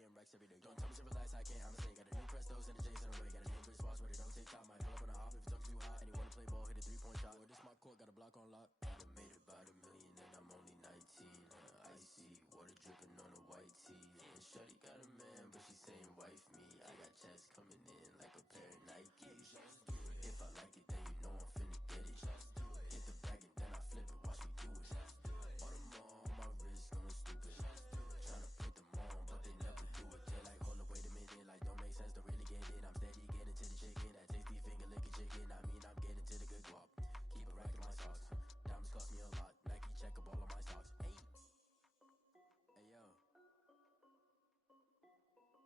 getting racks every day. Don't tell me to relax, I can't, I'm saying. Got a new Prestos and a J's in the way. Got a new Chris Boss where they don't take time. Might pull up on a hop if it's up too high. And he wanna play ball, hit a 3-point shot. Or this my court, got a block on lock. I done made it by the million and I'm only 19. Icy, water dripping on a white tee. And Shorty got a man, but she saying wife me. I got checks coming in like a pair of Nikes. If I like it, then you know I'm finna get it. Hit the bag and then I flip it, watch me do it. All them on my wrist going stupid. Tryna put them on, but they never do it. They're like, hold up, wait a minute, like don't make sense to really get it. I'm steady getting to the chicken, that tasty finger licking chicken. I mean, I'm getting to the good guap. Keep a rack in my socks. Diamonds cost me a lot. Nike check up all of my stocks. Hey, hey yo,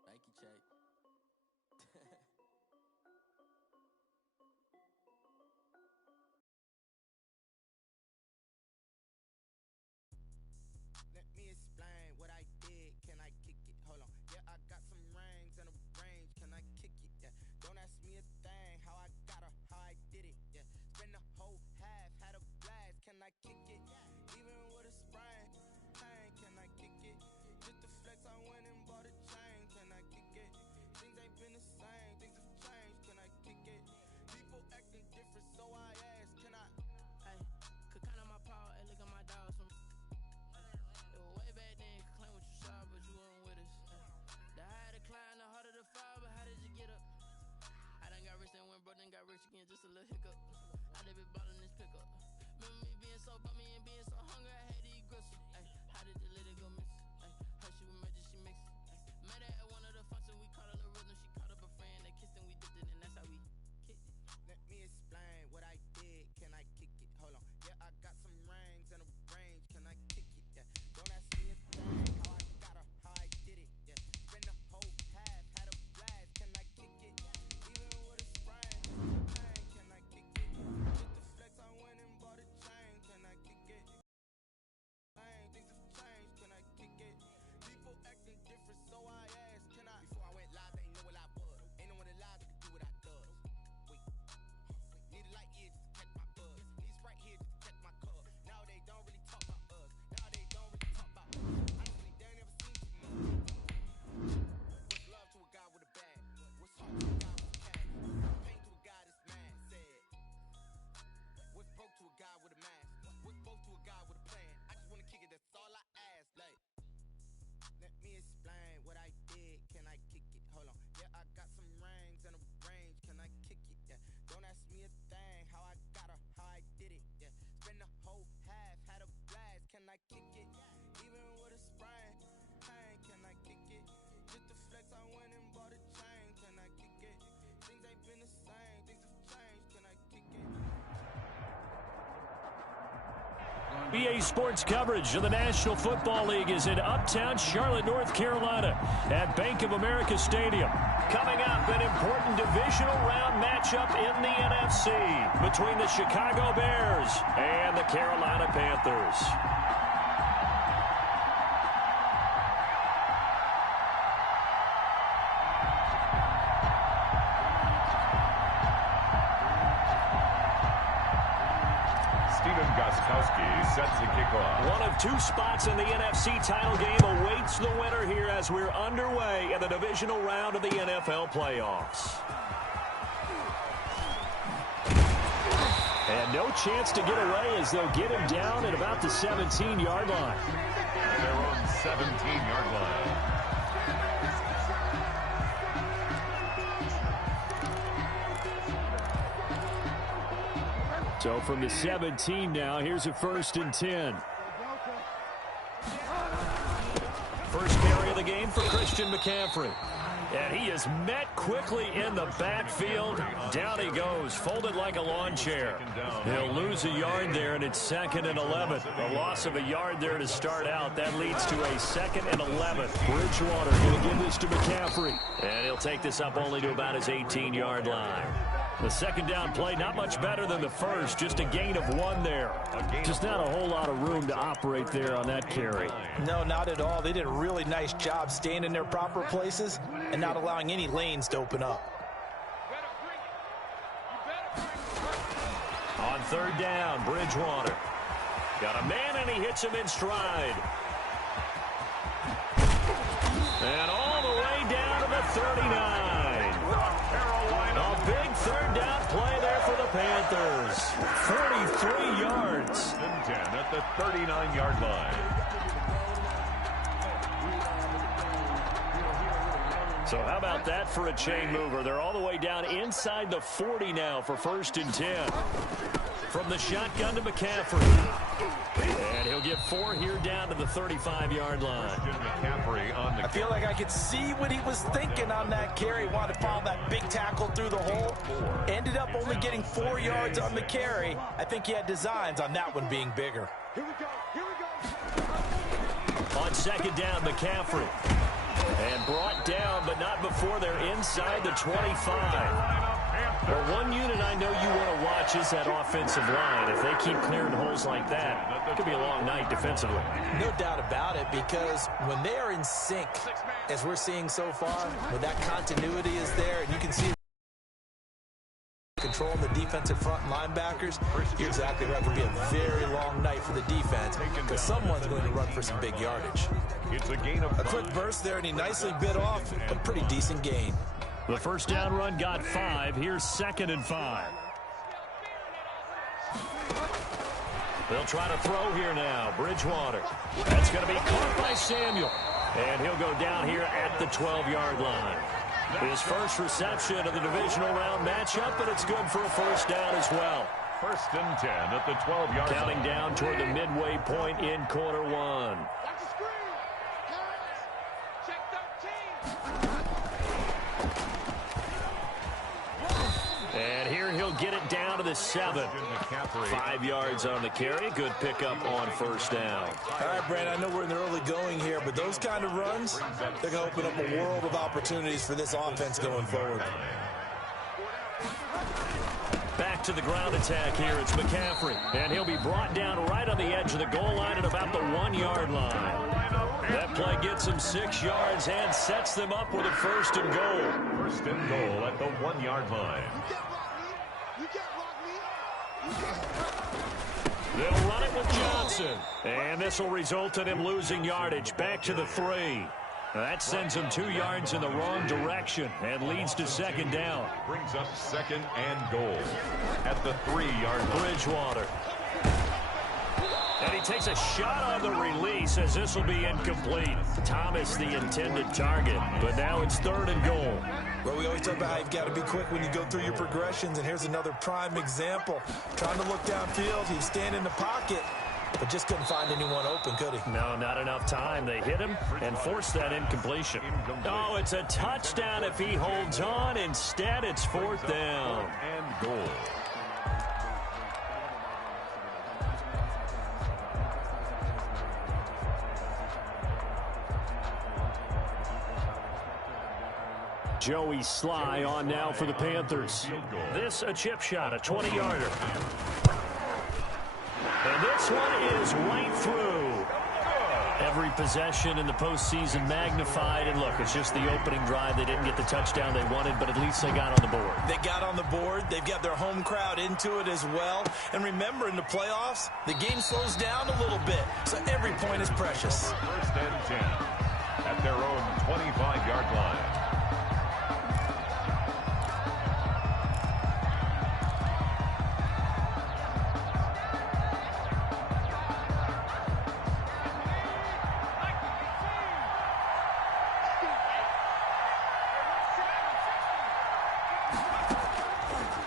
Nike check. Let me explain what I did. Can I kick it? Hold on. Yeah, I got some rings and a range. Can I kick it? Yeah. Don't ask me a thing. How I got her, how I did it. Yeah. Spend the whole half, had a blast. Can I kick it? Even with a sprain. Pain. Can I kick it? Just to flex, I went and bought a chain. Can I kick it? Things ain't been the same. Things have changed. Can I kick it? People acting different, so I ask. Can I? Hey, could count on my power and look at my dogs from. Way back then, you could claim what you saw, but you weren't with us. The higher the climb, the harder the fall, but how did you get up? I done got rich, then went broke, then got rich again, just a little hiccup. I done been ballin' this pickup. Remember me being so bummy and being so hungry, I had to eat gristle. Ay, how did the lady go miss? Ay, her she was magic, she mixed. Met her at one of the functions, we caught her the rhythm, she caught up a friend, they kissed and we dipped it, and that's how we kicked it. Let me explain what I did. Can I kick it? Hold on. Yeah, I got some rings and a range. Can I kick it? Yeah. Don't ask me a thing. How I got her, how I did it. Yeah. Spend the whole half, had a blast. Can I kick it? Even with a sprain. Pain. Can I kick it? Just to flex, I went and bought a chain. Can I kick it? Things have changed. Can I kick it? People acting different, so I asked. Can I? Before I went live, they ain't know what I was. Ain't no one alive that could do what I does. Wait. Need a light here just to catch my buzz. Need Sprite here just to catch my cup. Now they don't really talk about us. Now they don't really talk about us. Honestly, they ain't never seen too much. What's love to a guy with a bag? What's heart to a guy with a cash? Pain to a guy that's mad, said. What's broke to a guy with a mask? What's both to a guy with a plan? I just wanna kick it, that's all I ask. Like, let me explain what I did. Can I kick it? Hold on. Yeah, I got some rings and a range. Can I kick it? Yeah. Don't ask me a thing. How I got her, how I did it. Yeah. Spend the whole half, had a blast. Can I kick it? Even with a sprain. Pain. Can I kick it? Just to flex, I went and bought a chain. Can I kick it? Things ain't been the same. Things have changed. Can I kick it? BA Sports coverage of the National Football League is in Uptown Charlotte, North Carolina at Bank of America Stadium. Coming up, an important divisional round matchup in the NFC between the Chicago Bears and the Carolina Panthers. Sets the kickoff. One of two spots in the NFC title game awaits the winner here as we're underway in the divisional round of the NFL playoffs. And no chance to get away as they'll get him down at about the 17-yard line. Their own 17-yard line. So from the 17 now, here's a 1st and 10. First carry of the game for Christian McCaffrey. And he is met quickly in the backfield. Down he goes, folded like a lawn chair. He'll lose a yard there, and it's 2nd and 11. A loss of a yard there to start out. That leads to a 2nd and 11. Bridgewater going to give this to McCaffrey. And he'll take this up only to about his 18-yard line. The second down play, not much better than the first, just a gain of 1 there. Just not a whole lot of room to operate there on that carry. No, not at all. They did a really nice job staying in their proper places and not allowing any lanes to open up. On 3rd down, Bridgewater. Got a man, and he hits him in stride. And all the 39. A big third down play there for the Panthers. 43 yards. 10 at the 39-yard line. So how about that for a chain mover? They're all the way down inside the 40 now for 1st and 10. From the shotgun to McCaffrey. And he'll get 4 here down to the 35-yard line. McCaffrey on the I feel like I could see what he was thinking on that carry. Wanted to follow that big tackle through the hole. Ended up only getting 4 yards on the carry. I think he had designs on that one being bigger. Here we go. On 2nd down, McCaffrey. And brought down, but not before they're inside the 25. Well, one unit I know you want to watch is that offensive line. If they keep clearing holes like that, it could be a long night defensively. No doubt about it, because when they are in sync, as we're seeing so far, when that continuity is there, and you can see controlling the defensive front linebackers, you're exactly right. It could be a very long night for the defense because someone's going to run for some big yardage. It's a gain of a quick burst there, and he nicely bit off a pretty decent gain. The first down run got 5. Here's 2nd and 5. They'll try to throw here now. Bridgewater. That's going to be caught by Samuel. And he'll go down here at the 12-yard line. His first reception of the divisional round matchup, but it's good for a first down as well. 1st and 10 at the 12-yard line. Counting down toward the midway point in quarter 1. Watch the screen. Check 13. And here he'll get it down to the 7. 5 yards on the carry. Good pickup on first down. All right, Brandon, I know we're in the early going here, but those kind of runs, they're going to open up a world of opportunities for this offense going forward. Back to the ground attack here. It's McCaffrey. And he'll be brought down right on the edge of the goal line at about the 1-yard line. That play gets him 6 yards and sets them up with a 1st and goal. 1st and goal at the 1-yard line. You can't block me. They'll run it with Johnson. And this will result in him losing yardage. Back to the 3. That sends him 2 yards in the wrong direction and leads to 2nd down. Brings up 2nd and goal at the 3-yard line. Bridgewater. And he takes a shot on the release as this will be incomplete. Thomas the intended target, but now it's 3rd and goal. Well, we always talk about how you've got to be quick when you go through your progressions, and here's another prime example. Trying to look downfield, he's standing in the pocket, but just couldn't find anyone open, could he? No, not enough time. They hit him and forced that incompletion. Oh, it's a touchdown if he holds on. Instead, it's 4th down. And goal. Joey Sly on now for the Panthers. This a chip shot, a 20-yarder. And this one is right through. Every possession in the postseason magnified. And look, it's just the opening drive. They didn't get the touchdown they wanted, but at least they got on the board. They got on the board. They've got their home crowd into it as well. And remember, in the playoffs, the game slows down a little bit. So every point is precious. 1st and 10 at their own 25-yard line.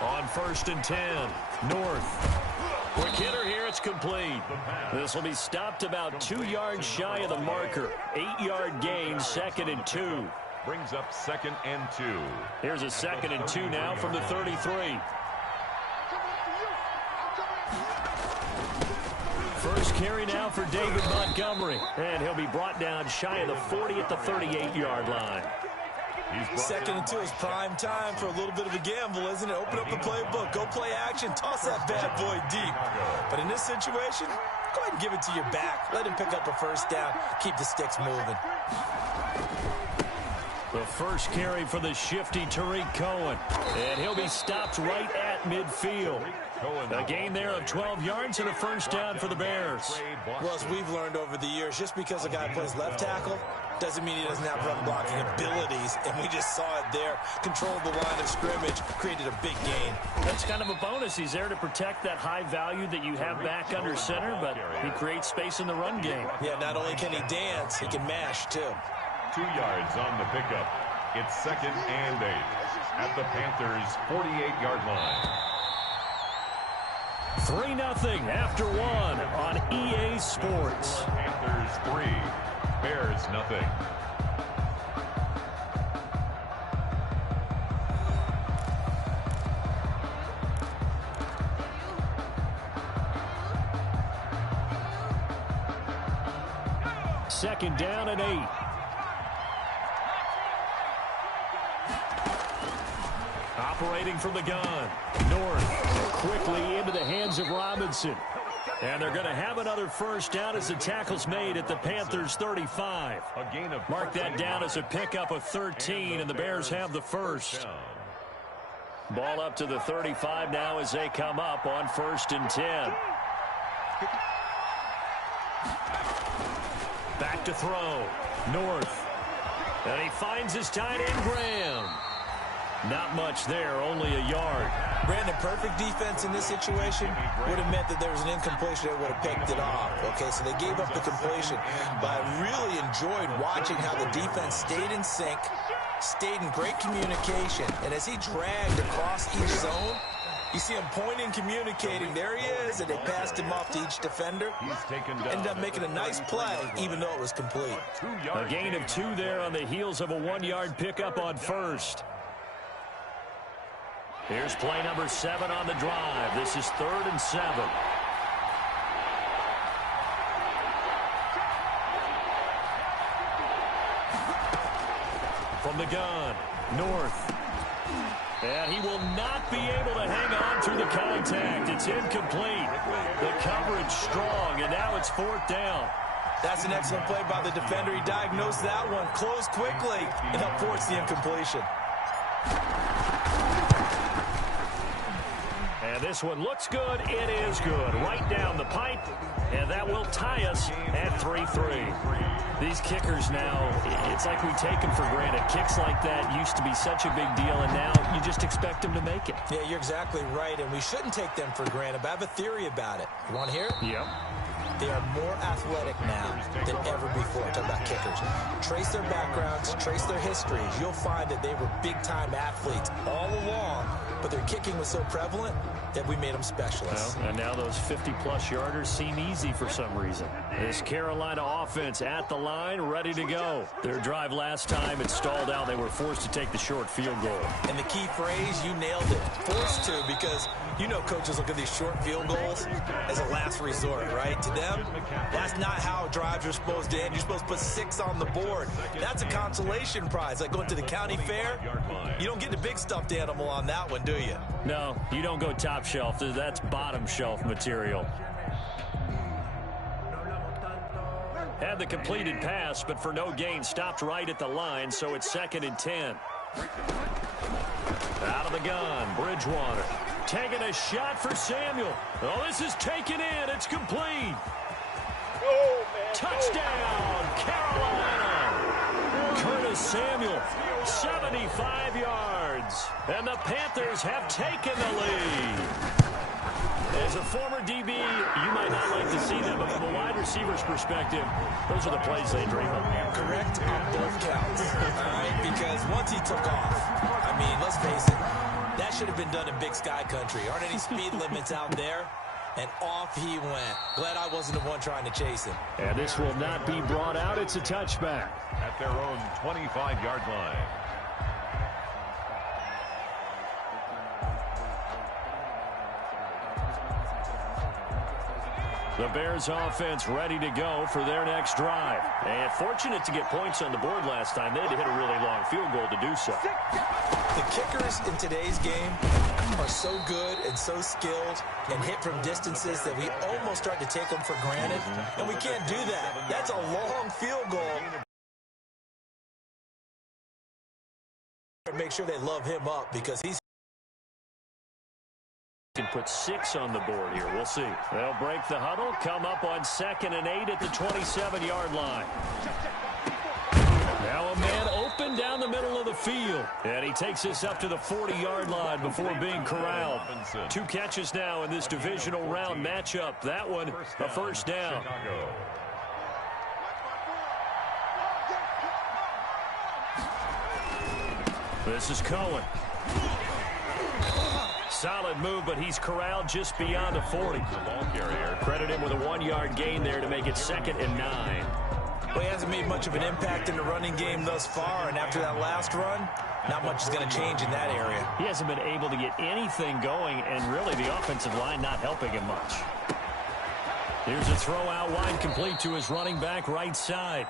On 1st and 10, North. Quick hitter here, it's complete. This will be stopped about 2 yards shy of the marker. 8-yard gain, 2nd and 2. Brings up 2nd and 2. Here's a 2nd and 2 now from the 33. First carry now for David Montgomery. And he'll be brought down shy of the 40 at the 38-yard line. 2nd and 2 is prime time for a little bit of a gamble, isn't it? Open up the playbook, go play action, toss that bad boy deep. But in this situation, go ahead and give it to your back. Let him pick up a 1st down. Keep the sticks moving. The first carry for the shifty Tariq Cohen. And he'll be stopped right at at midfield. A gain there of 12 yards and a first down for the Bears. Well, as we've learned over the years, just because a guy plays left tackle doesn't mean he doesn't have run blocking abilities, and we just saw it there. Controlled the line of scrimmage, created a big gain. That's kind of a bonus. He's there to protect that high value that you have back under center, but he creates space in the run game. Yeah, not only can he dance, he can mash, too. 2 yards on the pickup. It's 2nd and 8 at the Panthers' 48-yard line. 3-0 after 1 on EA Sports. Panthers 3, Bears 0. Second down and 8. Operating from the gun. North quickly into the hands of Robinson. And they're going to have another first down as the tackle's made at the Panthers' 35. Mark that down as a pickup of 13, and the Bears have the first. Ball up to the 35 now as they come up on 1st and 10. Back to throw. North. And he finds his tight end, Graham. Not much there, only a yard. Brandon, perfect defense in this situation would have meant that there was an incompletion that would have picked it off. Okay, so they gave up the completion. But I really enjoyed watching how the defense stayed in sync, stayed in great communication. And as he dragged across each zone, you see him pointing, communicating. There he is, and they passed him off to each defender. Ended up making a nice play, even though it was complete. A gain of 2 there on the heels of a 1-yard pickup on 1st. Here's play number 7 on the drive. This is 3rd and 7. From the gun, North. And he will not be able to hang on through the contact. It's incomplete. The coverage strong, and now it's 4th down. That's an excellent play by the defender. He diagnosed that one, closed quickly, and helped force the incompletion. And this one looks good. It is good. Right down the pipe. And that will tie us at 3-3. These kickers now, it's like we take them for granted. Kicks like that used to be such a big deal, and now you just expect them to make it. Yeah, you're exactly right, and we shouldn't take them for granted, but I have a theory about it. You want to hear it? Yep. They are more athletic now than ever before. Talk about kickers. Trace their backgrounds, trace their histories. You'll find that they were big-time athletes all along, but their kicking was so prevalent that we made them specialists. Well, and now those 50-plus yarders seem easy for some reason. This Carolina offense at the line, ready to go. Their drive last time, it stalled out. They were forced to take the short field goal. And the key phrase, you nailed it. Forced to, because you know coaches look at these short field goals as a last resort, right? To them, that's not how drives are supposed to end. You're supposed to put 6 on the board. That's a consolation prize, like going to the county fair. You don't get the big stuffed animal on that one, do you? No, you don't go top shelf. That's bottom shelf material. Had the completed pass, but for no gain, stopped right at the line, so it's 2nd and 10. Out of the gun, Bridgewater. Taking a shot for Samuel. Oh, this is taken in. It's complete. Touchdown, Carolina. Curtis Samuel, 75 yards. And the Panthers have taken the lead. As a former DB, you might not like to see them, but from a wide receiver's perspective, those are the plays they dream of. Correct on both counts, all right? Because once he took off, I mean, let's face it, that should have been done in Big Sky Country. Aren't any speed limits out there? And off he went. Glad I wasn't the one trying to chase him. And this will not be brought out. It's a touchback. At their own 25-yard line. The Bears offense ready to go for their next drive. And fortunate to get points on the board last time. They had to hit a really long field goal to do so. The kickers in today's game are so good and so skilled and hit from distances that we almost start to take them for granted. And we can't do that. That's a long field goal. Make sure they love him up because he's can put 6 on the board here. We'll see. They'll break the huddle, come up on 2nd and 8 at the 27-yard line. Now a man open down the middle of the field. And he takes this up to the 40-yard line before being corralled. 2 catches now in this divisional round matchup. That one, a first down. This is Cohen. Solid move, but he's corralled just beyond the 40. Credit him with a 1-yard gain there to make it 2nd and 9. Well, he hasn't made much of an impact in the running game thus far, and after that last run, not much is going to change in that area. He hasn't been able to get anything going, and really the offensive line not helping him much. Here's a throw out wide, complete to his running back right side.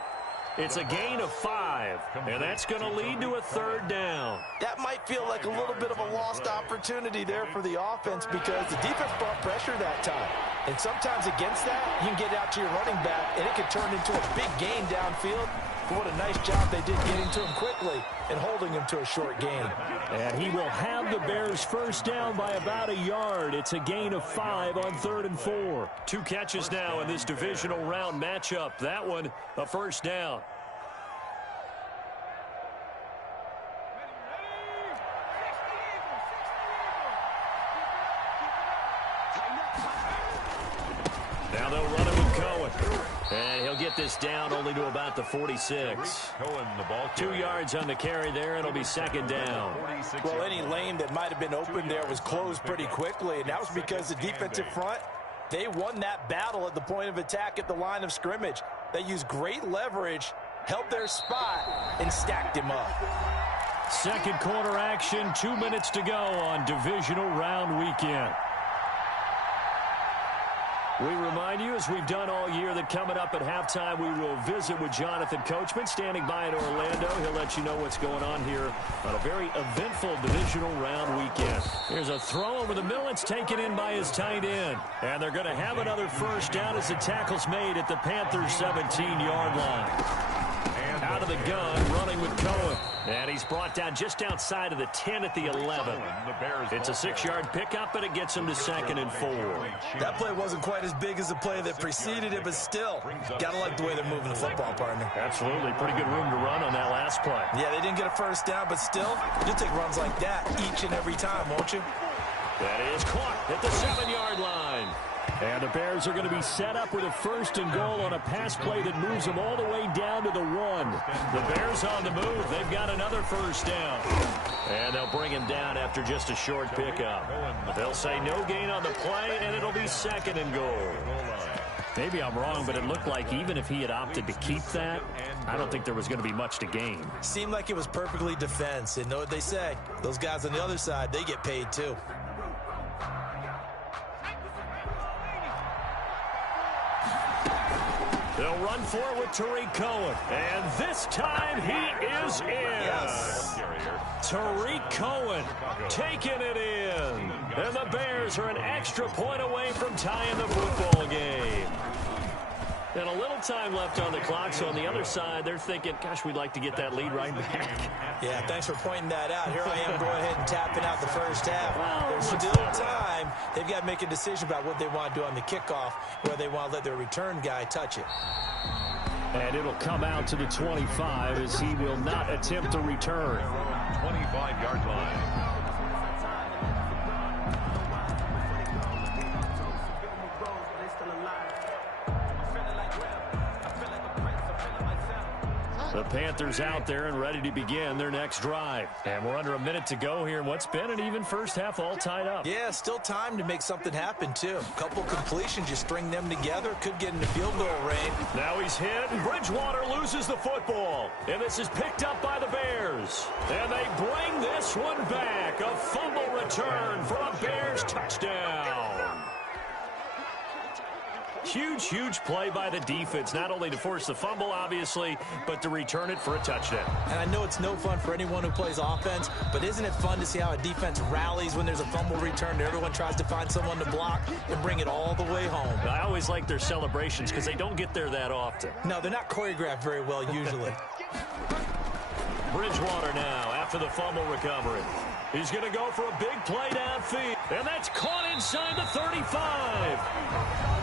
It's a gain of 5, and that's going to lead to a 3rd down. That might feel like a little bit of a lost opportunity there for the offense because the defense brought pressure that time. And sometimes against that, you can get out to your running back, and it can turn into a big gain downfield. But what a nice job they did getting to him quickly and holding him to a short gain. And he will have the Bears first down by about a yard. It's a gain of 5 on 3rd and 4. 2 catches now in this divisional round matchup. That one, a first down. Now they'll run it with Cohen. And he'll get this down only to about the 46. 2 yards on the carry there. It'll be 2nd down. Well, any lane that might have been open there was closed pretty quickly, and that was because the defensive front, they won that battle at the point of attack at the line of scrimmage. They used great leverage, held their spot, and stacked him up. Second quarter action, 2 minutes to go on divisional round weekend. We remind you, as we've done all year, that coming up at halftime, we will visit with Jonathan Coachman, standing by in Orlando. He'll let you know what's going on here on a very eventful divisional round weekend. Here's a throw over the middle. It's taken in by his tight end. And they're going to have another first down as the tackle's made at the Panthers' 17-yard line. Out of the gun, running with Cohen. And he's brought down just outside of the 10 at the 11. It's a 6-yard pickup, and it gets him to 2nd and 4. That play wasn't quite as big as the play that preceded it, but still, got to like the way they're moving the football, partner. Absolutely. Pretty good room to run on that last play. Yeah, they didn't get a first down, but still, you'll take runs like that each and every time, won't you? That is caught at the 7-yard line. And the Bears are going to be set up with a 1st and goal on a pass play that moves them all the way down to the 1. The Bears on the move. They've got another first down. And they'll bring him down after just a short pickup. They'll say no gain on the play, and it'll be 2nd and goal. Maybe I'm wrong, but it looked like even if he had opted to keep that, I don't think there was going to be much to gain. Seemed like it was perfectly defense. And know what they say? Those guys on the other side, they get paid too. They'll run for it with Tariq Cohen. And this time he is in. Yes. Tariq Cohen taking it in. And the Bears are an extra point away from tying the football game. And a little time left on the clock, so on the other side, they're thinking, gosh, we'd like to get that lead right back. Yeah, thanks for pointing that out. Here I am going ahead and tapping out the first half. There's still time. They've got to make a decision about what they want to do on the kickoff, where they want to let their return guy touch it. And it'll come out to the 25 as he will not attempt to return. 25-yard line. The Panthers out there and ready to begin their next drive. And we're under a minute to go here in what's been an even first half, all tied up. Yeah, still time to make something happen, too. A couple completions, you string them together, could get into field goal range. Now he's hit, and Bridgewater loses the football. And this is picked up by the Bears. And they bring this one back. A fumble return for a Bears touchdown. Huge play by the defense, not only to force the fumble, obviously, but to return it for a touchdown. And I know it's no fun for anyone who plays offense, but isn't it fun to see how a defense rallies when there's a fumble return and everyone tries to find someone to block and bring it all the way home? I always like their celebrations because they don't get there that often. No, they're not choreographed very well usually. Bridgewater now after the fumble recovery. He's going to go for a big play downfield. And that's caught inside the 35.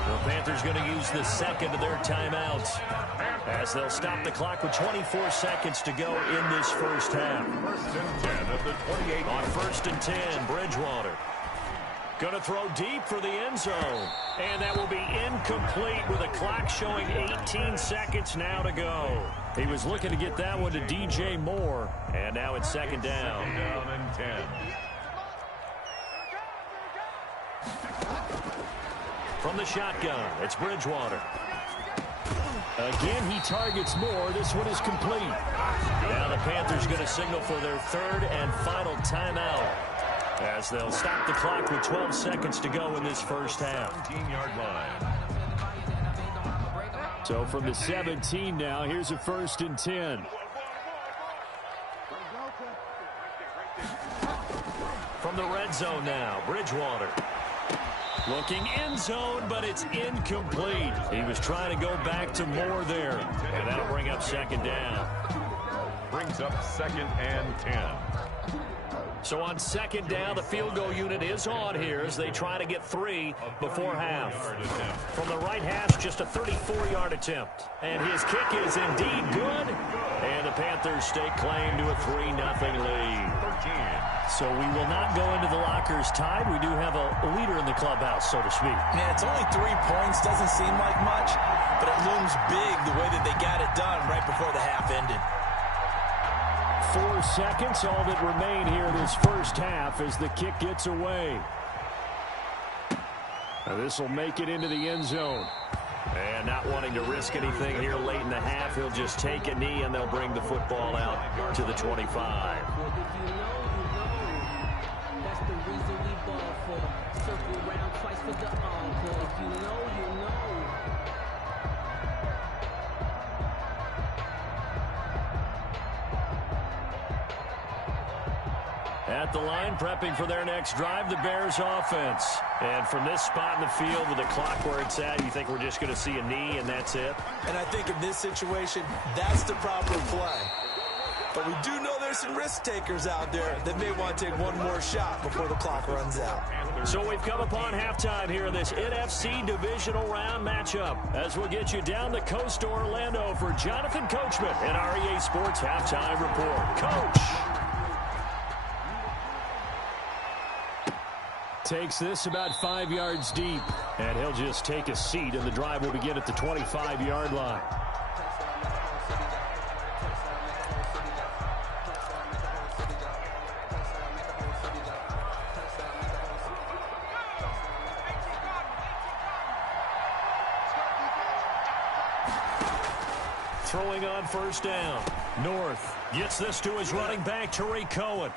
The Panthers going to use the second of their timeouts as they'll stop the clock with 24 seconds to go in this first half. First and 10 of the 28. On first and 10, Bridgewater. Going to throw deep for the end zone. And that will be incomplete with a clock showing 18 seconds now to go. He was looking to get that one to DJ Moore. And now it's second down. Second down and 10. From the shotgun, it's Bridgewater. Again, he targets Moore. This one is complete. Now the Panthers going to signal for their third and final timeout as they'll stop the clock with 12 seconds to go in this first half. 17-yard line. So from the 17 now, here's a first and 10. From the red zone now, Bridgewater. Looking end zone, but it's incomplete. He was trying to go back to Moore there, and that'll bring up second down. Brings up second and 10. So on second down, the field goal unit is on here as they try to get 3 before half. From the right hash, just a 34-yard attempt. And his kick is indeed good. And the Panthers stake claim to a 3-0 lead. So we will not go into the lockers tied. We do have a leader in the clubhouse, so to speak. Yeah, it's only 3 points. Doesn't seem like much, but it looms big the way that they got it done right before the half ended. 4 seconds, all that remain here this first half as the kick gets away. Now this will make it into the end zone. And not wanting to risk anything here late in the half, he'll just take a knee and they'll bring the football out to the 25. That's the reason we ball for. Circle around twice for the encore. If you know, you know. At the line, prepping for their next drive, the Bears offense. And from this spot in the field with the clock where it's at, you think we're just going to see a knee and that's it? And I think in this situation, that's the proper play. But we do know there's some risk takers out there that may want to take one more shot before the clock runs out. So we've come upon halftime here in this NFC divisional round matchup as we'll get you down the coast to Orlando for Jonathan Coachman and our EA Sports Halftime Report. Coach! Takes this about 5 yards deep, and he'll just take a seat, and the drive will begin at the 25-yard line. Throwing on first down. North gets this to his running back, Tariq Cohen.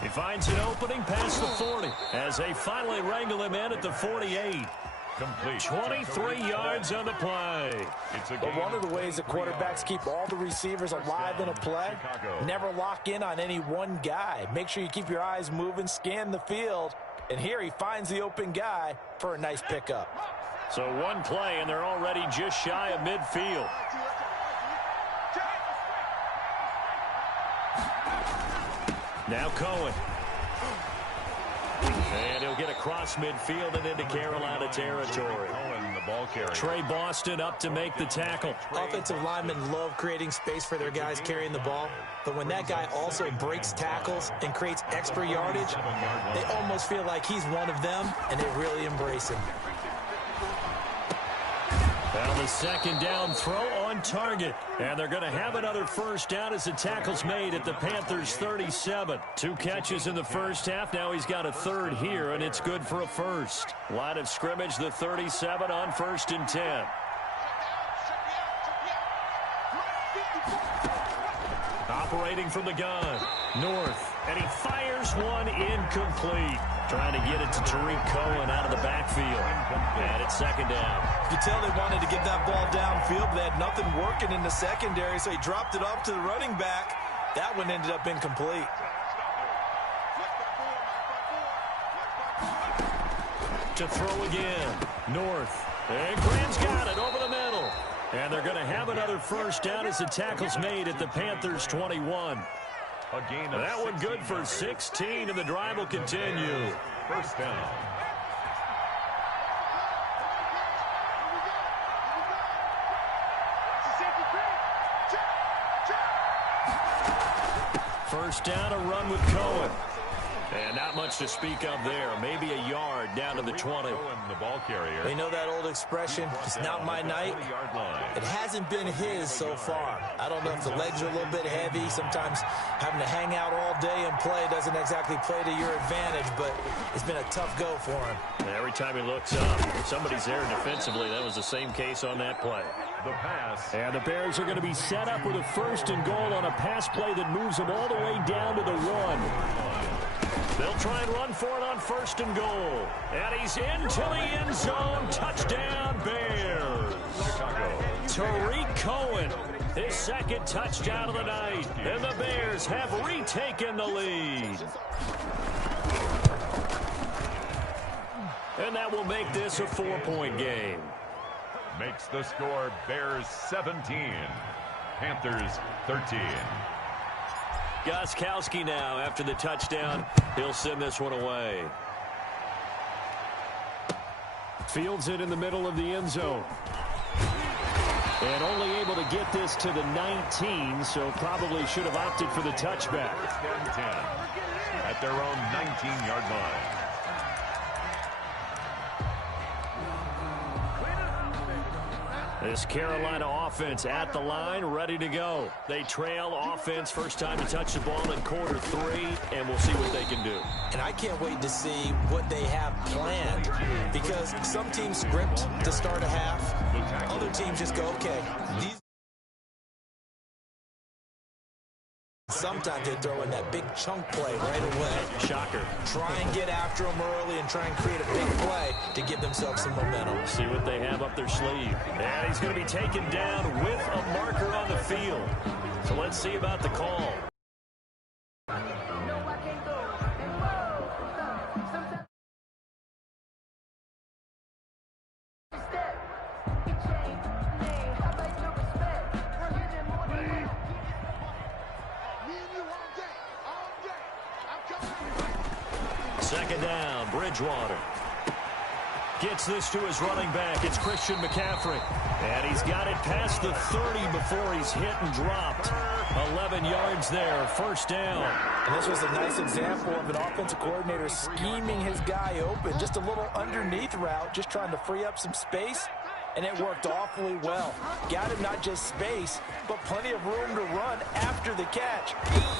He finds an opening past the 40 as they finally wrangle him in at the 48. Complete. 23 yards on the play. But one of the ways that quarterbacks keep all the receivers alive in a play, never lock in on any one guy. Make sure you keep your eyes moving, scan the field, and here he finds the open guy for a nice pickup. So one play, and they're already just shy of midfield. Now Cohen. And he'll get across midfield and into Carolina territory. Trey Boston up to make the tackle. Offensive linemen love creating space for their guys carrying the ball, but when that guy also breaks tackles and creates extra yardage, they almost feel like he's one of them, and they really embrace him. Now the second down throw on target. And they're going to have another first down as the tackle's made at the Panthers' 37. 2 catches in the first half. Now he's got a third here, and it's good for a first. Line of scrimmage, the 37 on first and 10. Operating from the gun. North. And he fires one incomplete. Trying to get it to Tariq Cohen out of the backfield. And it's second down. You can tell they wanted to get that ball downfield, but they had nothing working in the secondary, so he dropped it off to the running back. That one ended up incomplete. To throw again. North. And Graham's got it over the middle. And they're going to have another first down as the tackle's made at the Panthers' 21. A gain of that one good for 16, and the drive will continue. First down. First down, a run with Cohen. And not much to speak of there. Maybe a yard down to the 20. The ball carrier. You know that old expression, it's not my night? It hasn't been his so far. I don't know if the legs are a little bit heavy. Sometimes having to hang out all day and play doesn't exactly play to your advantage, but it's been a tough go for him. And every time he looks up, somebody's there defensively. That was the same case on that play. The pass. And the Bears are going to be set up with a first and goal on a pass play that moves them all the way down to the 1. They'll try and run for it on first and goal. And he's into the end zone. Touchdown, Bears. Chicago. Tariq Cohen, his second touchdown of the night. And the Bears have retaken the lead. And that will make this a 4-point game. Makes the score Bears 17, Panthers 13. Gostkowski now after the touchdown. He'll send this one away. Fields it in the middle of the end zone. And only able to get this to the 19, so probably should have opted for the touchback. First and 10 at their own 19-yard line. This Carolina offense at the line, ready to go. They trail offense, first time to touch the ball in quarter 3, and we'll see what they can do. And I can't wait to see what they have planned, because some teams script to start a half. Other teams just go, okay, sometimes they throw in that big chunk play right away. Shocker. Try and get after them early and try and create a big play to give themselves some momentum. See what they have up their sleeve. And he's going to be taken down with a marker on the field. So let's see about the call. Second down, Bridgewater. Gets this to his running back. It's Christian McCaffrey. And he's got it past the 30 before he's hit and dropped. 11 yards there, first down. And this was a nice example of an offensive coordinator scheming his guy open. Just a little underneath route, just trying to free up some space. And it worked awfully well. Got him not just space, but plenty of room to run after the catch.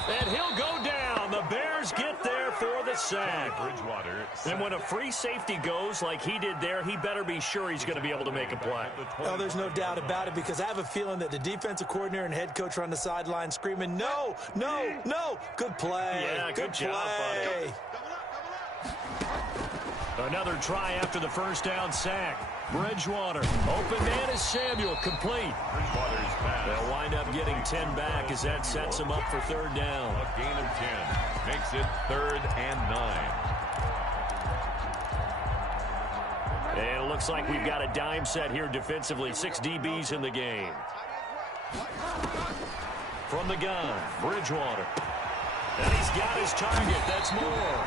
And he'll go down. The Bears get there for the sack. Bridgewater. And when a free safety goes like he did there, he better be sure he's going to be able to make a play. Oh, there's no doubt about it, because I have a feeling that the defensive coordinator and head coach are on the sideline screaming, no, no, no. Good play. Yeah, good job, play. Buddy. Another try after the first down sack. Bridgewater, open man is Samuel, complete. Bridgewater's pass. They'll wind up getting 10 back as that sets them up for third down. A gain of 10 makes it 3rd and 9. And it looks like we've got a dime set here defensively. 6 DBs in the game. From the gun, Bridgewater. And he's got his target. That's more.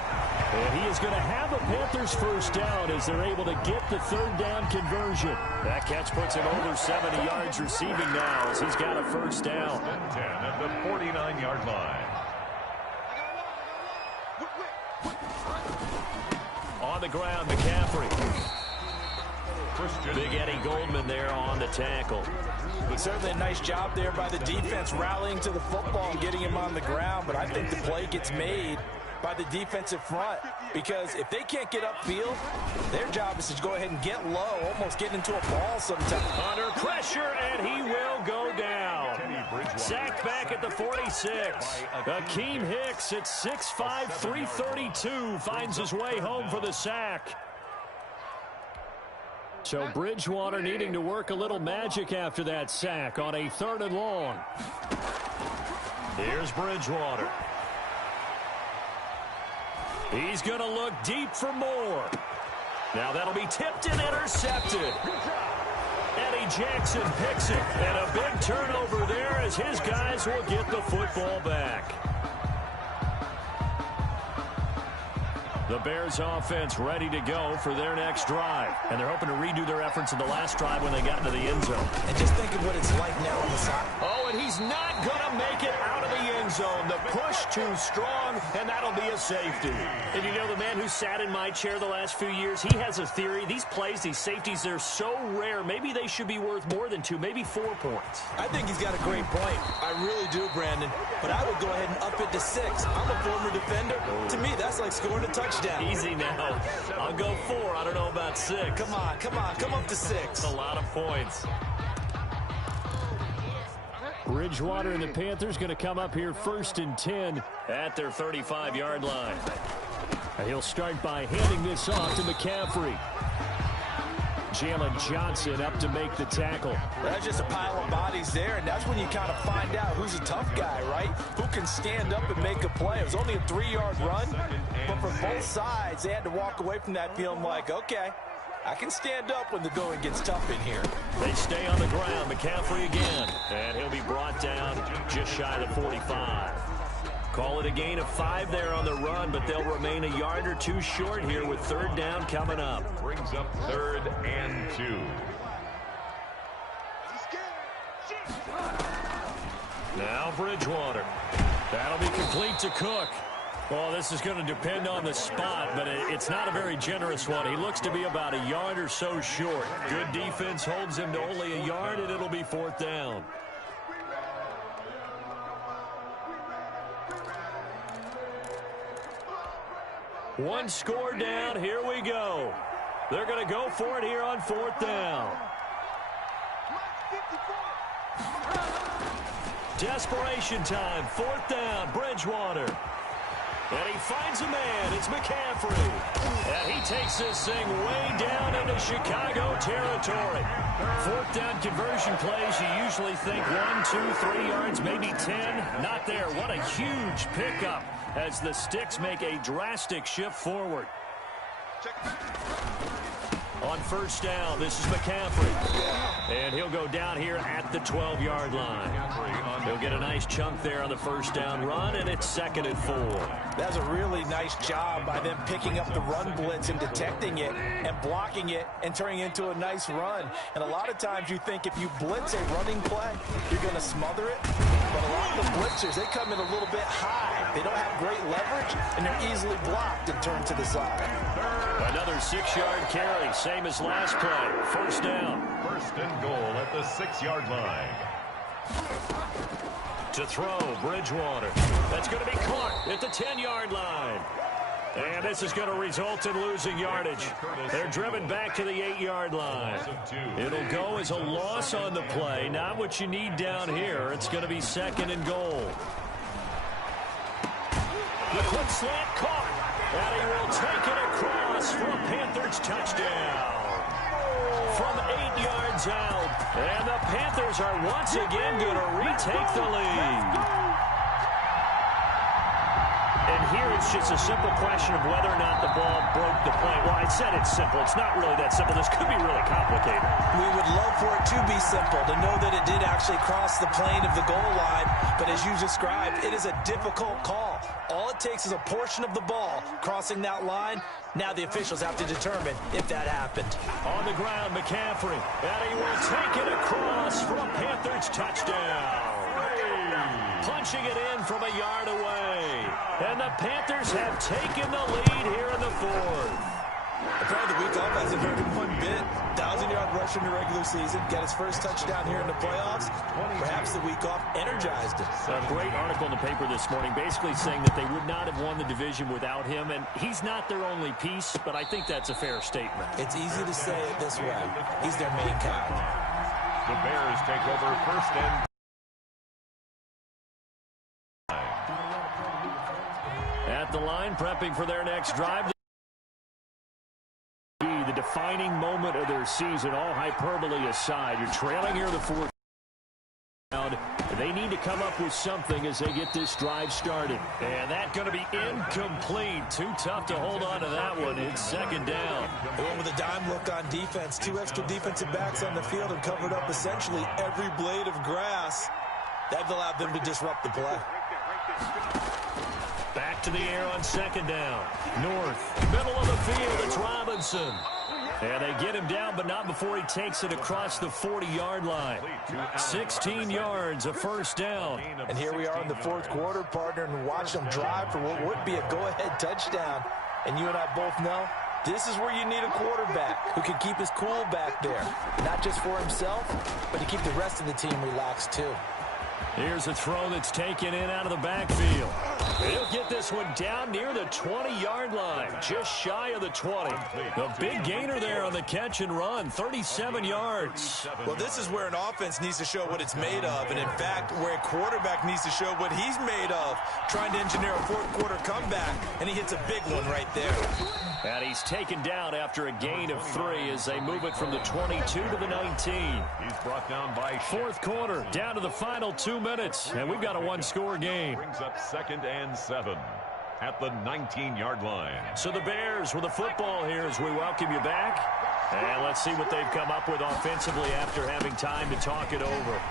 And he is going to have a Panthers first down as they're able to get the third down conversion. That catch puts him over 70 yards receiving now as he's got a first down. 10 at the 49-yard line. On the ground, McCaffrey. Christian. Big Eddie Goldman there on the tackle. Certainly a nice job there by the defense rallying to the football and getting him on the ground, but I think the play gets made by the defensive front, because if they can't get upfield, their job is to go ahead and get low, almost get into a ball sometimes. Under pressure, and he will go down. Sacked back at the 46. Akeem Hicks at 6'5", 332 finds his way home for the sack. So Bridgewater needing to work a little magic after that sack on a 3rd and long. Here's Bridgewater. He's going to look deep for more. Now that'll be tipped and intercepted. Eddie Jackson picks it. And a big turnover there as his guys will get the football back. The Bears offense ready to go for their next drive. And they're hoping to redo their efforts in the last drive when they got into the end zone. And just think of what it's like now on the side. Oh, and he's not going to make it out of the end zone. The push too strong, and that'll be a safety. And you know, the man who sat in my chair the last few years, he has a theory. These plays, these safeties, they're so rare. Maybe they should be worth more than 2, maybe 4 points. I think he's got a great point. I really do, Brandon. But I would go ahead and up it to 6. I'm a former defender. To me, that's like scoring a touchdown. Easy now. I'll go 4. I don't know about 6. Come on. Come up to 6. That's a lot of points. Bridgewater and the Panthers going to come up here 1st and 10 at their 35-yard line. He'll start by handing this off to McCaffrey. Jalen Johnson up to make the tackle. That's just a pile of bodies there, and that's when you kind of find out who's a tough guy, right? Who can stand up and make a play. It was only a 3-yard run, but for both sides, they had to walk away from that feeling like, okay, I can stand up when the going gets tough in here. They stay on the ground. McCaffrey again, and he'll be brought down just shy of the 45. Call it a gain of 5 there on the run, but they'll remain a yard or 2 short here with 3rd down coming up. Brings up 3rd and 2. Now Bridgewater. That'll be complete to Cook. Well, this is going to depend on the spot, but it's not a very generous one. He looks to be about a yard or so short. Good defense holds him to only a yard, and it'll be 4th down. One score down. Here we go. They're going to go for it here on 4th down. Desperation time. 4th down. Bridgewater. And he finds a man. It's McCaffrey. And he takes this thing way down into Chicago territory. 4th down conversion plays, you usually think 1, 2, 3 yards, maybe 10. Not there. What a huge pickup as the Sticks make a drastic shift forward. On 1st down, this is McCaffrey. And he'll go down here at the 12-yard line. He'll get a nice chunk there on the 1st down run, and it's 2nd and 4. That's a really nice job by them picking up the run blitz and detecting it and blocking it and turning it into a nice run. And a lot of times you think if you blitz a running play, you're going to smother it. But a lot of the blitzers, they come in a little bit high. They don't have great leverage, and they're easily blocked and turned to the side. Another 6-yard carry, same as last play. 1st down. 1st and goal at the 6-yard line. To throw, Bridgewater. That's going to be caught at the 10-yard line. And this is going to result in losing yardage. They're driven back to the 8-yard line. It'll go as a loss on the play. Not what you need down here. It's going to be 2nd and goal. The quick slant caught. And he will take it across for a Panthers touchdown. From 8 yards out. And the Panthers are once again going to retake the lead. And here it's just a simple question of whether or not the ball broke the play. Well, I said it's simple. It's not really that simple. This could be really complicated. We would love for it to be simple, to know that it did actually cross the plane of the goal line. But as you described, it is a difficult call. All it takes is a portion of the ball crossing that line. Now the officials have to determine if that happened. On the ground, McCaffrey. And he will take it across for a Panthers touchdown. Punching it in from a yard away. And the Panthers have taken the lead here in the 4th. Apparently the week off hasn't hurt him one bit. 1,000-yard rush in the regular season. Got his first touchdown here in the playoffs. Perhaps the week off energized him. A great article in the paper this morning basically saying that they would not have won the division without him. And he's not their only piece, but I think that's a fair statement. It's easy to say it this way. He's their main guy. The Bears take over 1st and at the line, prepping for their next drive. The defining moment of their season, all hyperbole aside. You're trailing here in the 4th round. They need to come up with something as they get this drive started. And that's going to be incomplete. Too tough to hold on to that one. It's 2nd down. They went with a dime look on defense. 2 extra defensive backs on the field and covered up essentially every blade of grass. That allowed them to disrupt the play. Back to the air on second down. North, middle of the field, it's Robinson. And they get him down, but not before he takes it across the 40-yard line. 16 yards, a first down. And here we are in the fourth quarter, partner, and watch them drive for what would be a go-ahead touchdown. And you and I both know this is where you need a quarterback who can keep his cool back there. Not just for himself, but to keep the rest of the team relaxed too. Here's a throw that's taken in out of the backfield. He'll get this one down near the 20-yard line, just shy of the 20. A big gainer there on the catch and run, 37 yards. Well, this is where an offense needs to show what it's made of, and in fact, where a quarterback needs to show what he's made of, trying to engineer a fourth-quarter comeback, and he hits a big one right there. And he's taken down after a gain of 3 as they move it from the 22 to the 19. He's brought down by fourth quarter, down to the final 2 minutes, and we've got a one-score game. Brings up 2nd and 7 at the 19-yard line. So the Bears with the football here as we welcome you back. And let's see what they've come up with offensively after having time to talk it over.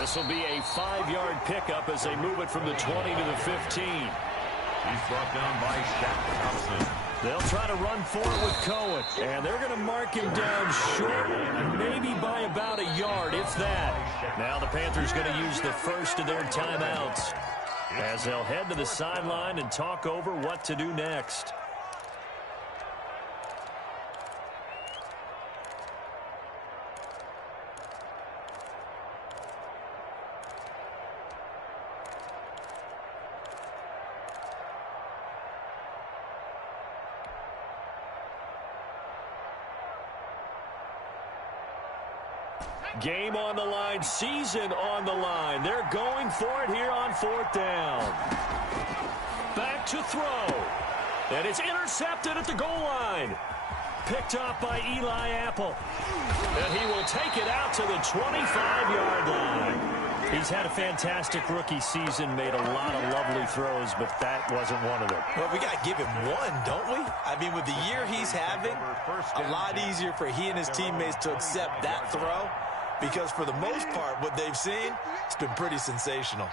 This will be a 5-yard pickup as they move it from the 20 to the 15. He's brought down by Shaq Thompson. They'll try to run for it with Cohen. And they're going to mark him down short, maybe by about a yard, if that. Now the Panthers going to use the first of their timeouts as they'll head to the sideline and talk over what to do next. Game on the line, season on the line. They're going for it here on 4th down. Back to throw. And it's intercepted at the goal line. Picked off by Eli Apple. And he will take it out to the 25-yard line. He's had a fantastic rookie season, made a lot of lovely throws, but that wasn't one of them. Well, we got to give him one, don't we? I mean, with the year he's having, a lot easier for he and his teammates to accept that throw. Because for the most part, what they've seen, it's been pretty sensational.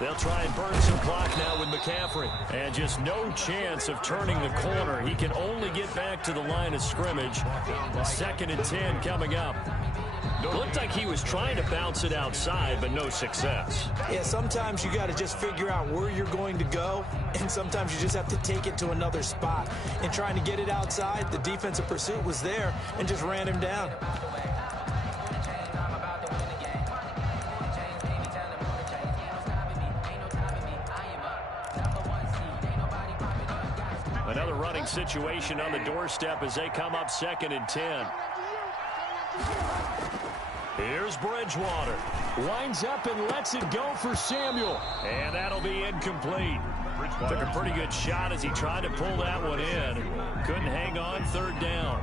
They'll try and burn some clock now with McCaffrey. And just no chance of turning the corner. He can only get back to the line of scrimmage. 2nd and 10 coming up. Looked like he was trying to bounce it outside, but no success. Yeah, sometimes you got to just figure out where you're going to go, and sometimes you just have to take it to another spot. And trying to get it outside, the defensive pursuit was there and just ran him down. Another running situation on the doorstep as they come up 2nd and 10. Here's Bridgewater. Winds up and lets it go for Samuel. And that'll be incomplete. Took a pretty good shot as he tried to pull that one in. Couldn't hang on, 3rd down.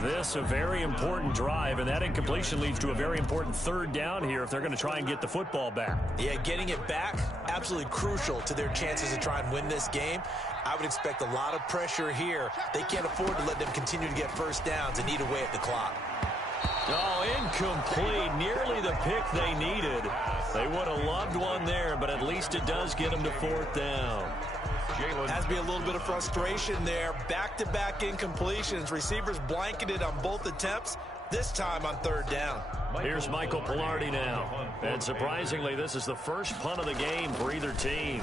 This a very important drive, and that incompletion leads to a very important 3rd down here if they're going to try and get the football back. Yeah, getting it back, absolutely crucial to their chances to try and win this game. I would expect a lot of pressure here. They can't afford to let them continue to get first downs and eat away at the clock. Oh, incomplete. Nearly the pick they needed. They would have loved one there, but at least it does get them to 4th down. Has to be a little bit of frustration there. Back-to-back incompletions. Receivers blanketed on both attempts, this time on 3rd down. Here's Michael Pilardi now. And surprisingly, this is the first punt of the game for either team.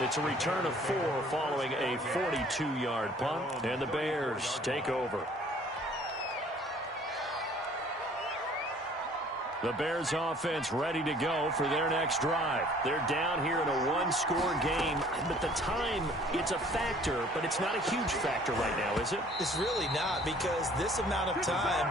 It's a return of 4 following a 42-yard punt, and the Bears take over. The Bears offense ready to go for their next drive. They're down here in a one-score game, but the time, it's a factor, but it's not a huge factor right now, is it? It's really not, because this amount of time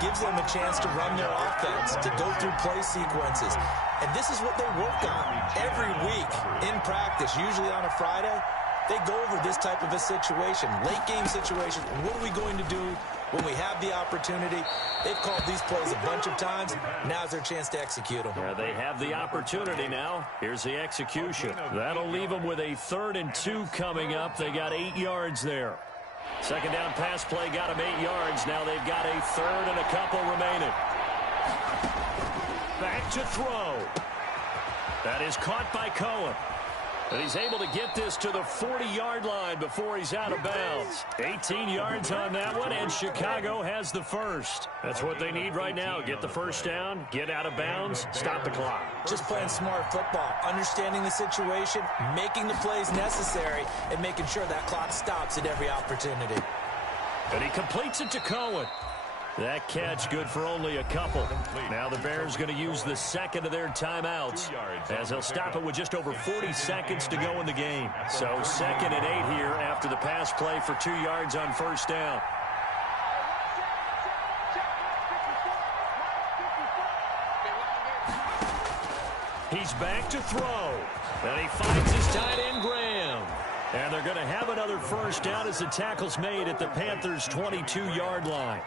gives them a chance to run their offense, to go through play sequences. And this is what they work on every week in practice, usually on a Friday. They go over this type of a situation, late game situation. What are we going to do when we have the opportunity? They've called these plays a bunch of times. Now's their chance to execute them. Yeah, they have the opportunity now. Here's the execution. That'll leave them with a 3rd and 2 coming up. They got 8 yards there. Second down pass play got him 8 yards. Now they've got a third and a couple remaining. Back to throw. That is caught by Cohen. And he's able to get this to the 40-yard line before he's out of bounds. 18 yards on that one, and Chicago has the first. That's what they need right now. Get the first down, get out of bounds, stop the clock. Just playing smart football, understanding the situation, making the plays necessary, and making sure that clock stops at every opportunity. And he completes it to Cohen. That catch good for only a couple. Now the Bears going to use the second of their timeouts as they'll stop it with just over 40 seconds to go in the game. So 2nd and 8 here after the pass play for 2 yards on first down. He's back to throw. And he finds his tight end, Graham. And they're going to have another first down as the tackle's made at the Panthers' 22-yard line.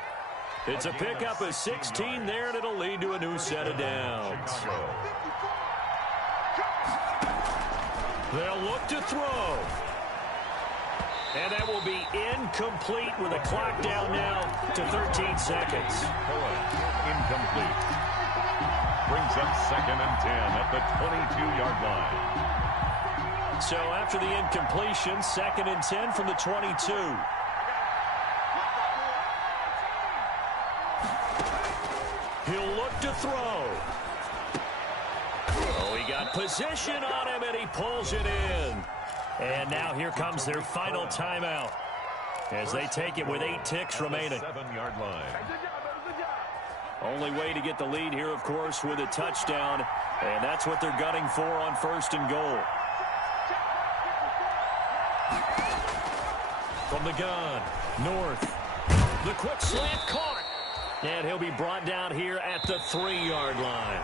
It's a pickup of 16 there, and it'll lead to a new set of downs. They'll look to throw. And that will be incomplete with a clock down now to 13 seconds. Incomplete. Brings up 2nd and 10 at the 22-yard line. So after the incompletion, 2nd and 10 from the 22. He'll look to throw. Oh, he got position on him, and he pulls it in. And now here comes their final timeout as they take it with 8 ticks remaining. 7-yard line. Only way to get the lead here, of course, with a touchdown, and that's what they're gunning for on 1st and goal. From the gun, North. The quick slant caught. And he'll be brought down here at the 3-yard line.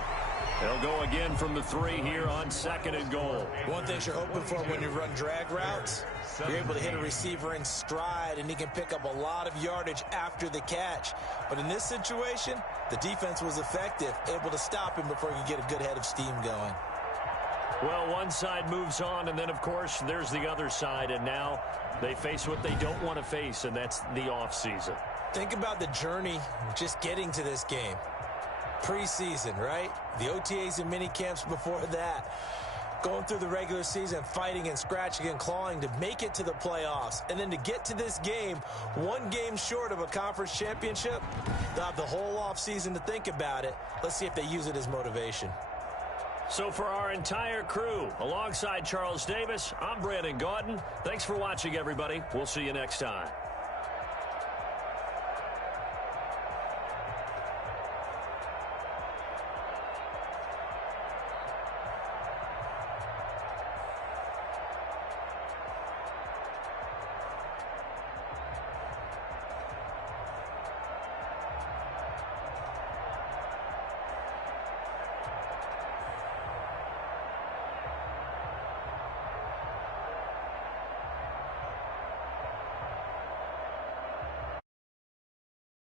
They'll go again from the 3 here on 2nd and goal. One thing you're hoping for when you run drag routes, you're able to hit a receiver in stride, and he can pick up a lot of yardage after the catch. But in this situation, the defense was effective, able to stop him before he could get a good head of steam going. Well, one side moves on, and then, of course, there's the other side, and now they face what they don't want to face, and that's the offseason. Think about the journey just getting to this game. Preseason, right? The OTAs and mini camps before that. Going through the regular season, fighting and scratching and clawing to make it to the playoffs. And then to get to this game, 1 game short of a conference championship, they'll have the whole offseason to think about it. Let's see if they use it as motivation. So for our entire crew, alongside Charles Davis, I'm Brandon Gaudin. Thanks for watching, everybody. We'll see you next time.